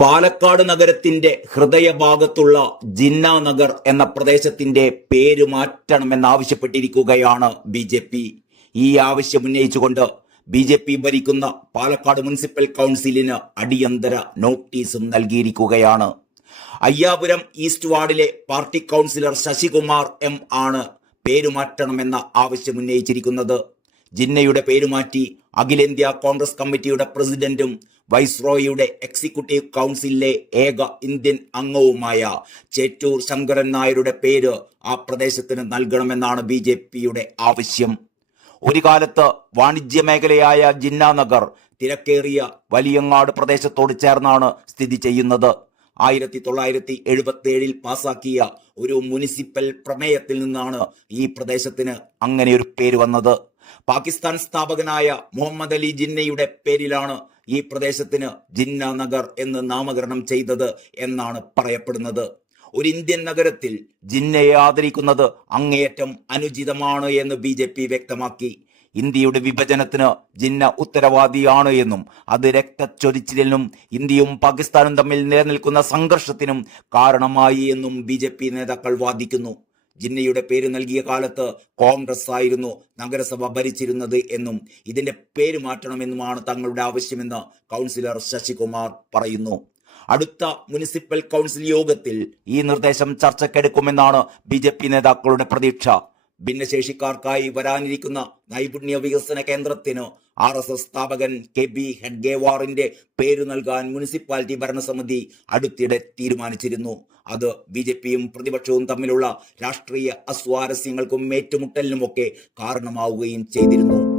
പാലക്കാട് നഗരത്തിന്റെ ഹൃദയഭാഗത്തുള്ള ജിന്ന നഗർ എന്ന പ്രദേശത്തിന്റെ പേര് മാറ്റണമെന്നാവശ്യപ്പെട്ടിരിക്കുകയാണ് ബി. ഈ ആവശ്യം ഉന്നയിച്ചുകൊണ്ട് ബി ഭരിക്കുന്ന പാലക്കാട് മുനിസിപ്പൽ കൗൺസിലിന് അടിയന്തര നോട്ടീസും നൽകിയിരിക്കുകയാണ്. അയ്യാപുരം ഈസ്റ്റ് വാർഡിലെ പാർട്ടി കൗൺസിലർ ശശികുമാർ എം ആണ് പേരുമാറ്റണമെന്ന ആവശ്യം ഉന്നയിച്ചിരിക്കുന്നത്. ജിന്നയുടെ പേരുമാറ്റി അഖിലേന്ത്യാ കോൺഗ്രസ് കമ്മിറ്റിയുടെ പ്രസിഡന്റും വൈസ്രോയിയുടെ എക്സിക്യൂട്ടീവ് കൗൺസിലിലെ ഏക ഇന്ത്യൻ അംഗവുമായ ചേറ്റൂർ ശങ്കരൻ നായരുടെ പേര് ആ പ്രദേശത്തിന് നൽകണമെന്നാണ് ബി ആവശ്യം. ഒരു കാലത്ത് വാണിജ്യ മേഖലയായ ജിന്ന നഗർ തിരക്കേറിയ വലിയങ്ങാട് പ്രദേശത്തോട് ചേർന്നാണ് സ്ഥിതി ചെയ്യുന്നത്. 1977 പാസാക്കിയ ഒരു മുനിസിപ്പൽ പ്രമേയത്തിൽ നിന്നാണ് ഈ പ്രദേശത്തിന് അങ്ങനെ ഒരു പേര് വന്നത്. പാകിസ്ഥാൻ സ്ഥാപകനായ മുഹമ്മദ് അലി ജിന്നയുടെ പേരിലാണ് ഈ പ്രദേശത്തിന് ജിന്ന നഗർ എന്ന് നാമകരണം ചെയ്തത് എന്നാണ് പറയപ്പെടുന്നത്. ഒരു ഇന്ത്യൻ നഗരത്തിൽ ജിന്നയെ ആദരിക്കുന്നത് അങ്ങേയറ്റം അനുചിതമാണ് എന്ന് ബി വ്യക്തമാക്കി. ഇന്ത്യയുടെ വിഭജനത്തിന് ജിന്ന ഉത്തരവാദിയാണ് എന്നും അത് രക്തച്ചൊരിച്ചിലിനും ഇന്ത്യയും പാകിസ്ഥാനും തമ്മിൽ നിലനിൽക്കുന്ന സംഘർഷത്തിനും കാരണമായി എന്നും ബി നേതാക്കൾ വാദിക്കുന്നു. ജിന്നയുടെ പേര് നൽകിയ കാലത്ത് കോൺഗ്രസ് ആയിരുന്നു നഗരസഭ ഭരിച്ചിരുന്നത് എന്നും ഇതിന്റെ പേര് മാറ്റണമെന്നുമാണ് തങ്ങളുടെ ആവശ്യമെന്ന് കൗൺസിലർ ശശികുമാർ പറയുന്നു. അടുത്ത മുനിസിപ്പൽ കൗൺസിൽ യോഗത്തിൽ ഈ നിർദ്ദേശം ചർച്ചയ്ക്കെടുക്കുമെന്നാണ് ബി നേതാക്കളുടെ പ്രതീക്ഷ. ഭിന്നശേഷിക്കാർക്കായി വരാനിരിക്കുന്ന നൈപുണ്യ വികസന കേന്ദ്രത്തിന് RSS സ്ഥാപകൻ KB ഹെഡ്ഗേവാറിന്റെ പേര് നൽകാൻ മുനിസിപ്പാലിറ്റി ഭരണസമിതി അടുത്തിടെ തീരുമാനിച്ചിരുന്നു. അത് BJPയും പ്രതിപക്ഷവും തമ്മിലുള്ള രാഷ്ട്രീയ അസ്വാരസ്യങ്ങൾക്കും ഏറ്റുമുട്ടലിനുമൊക്കെ കാരണമാവുകയും ചെയ്തിരുന്നു.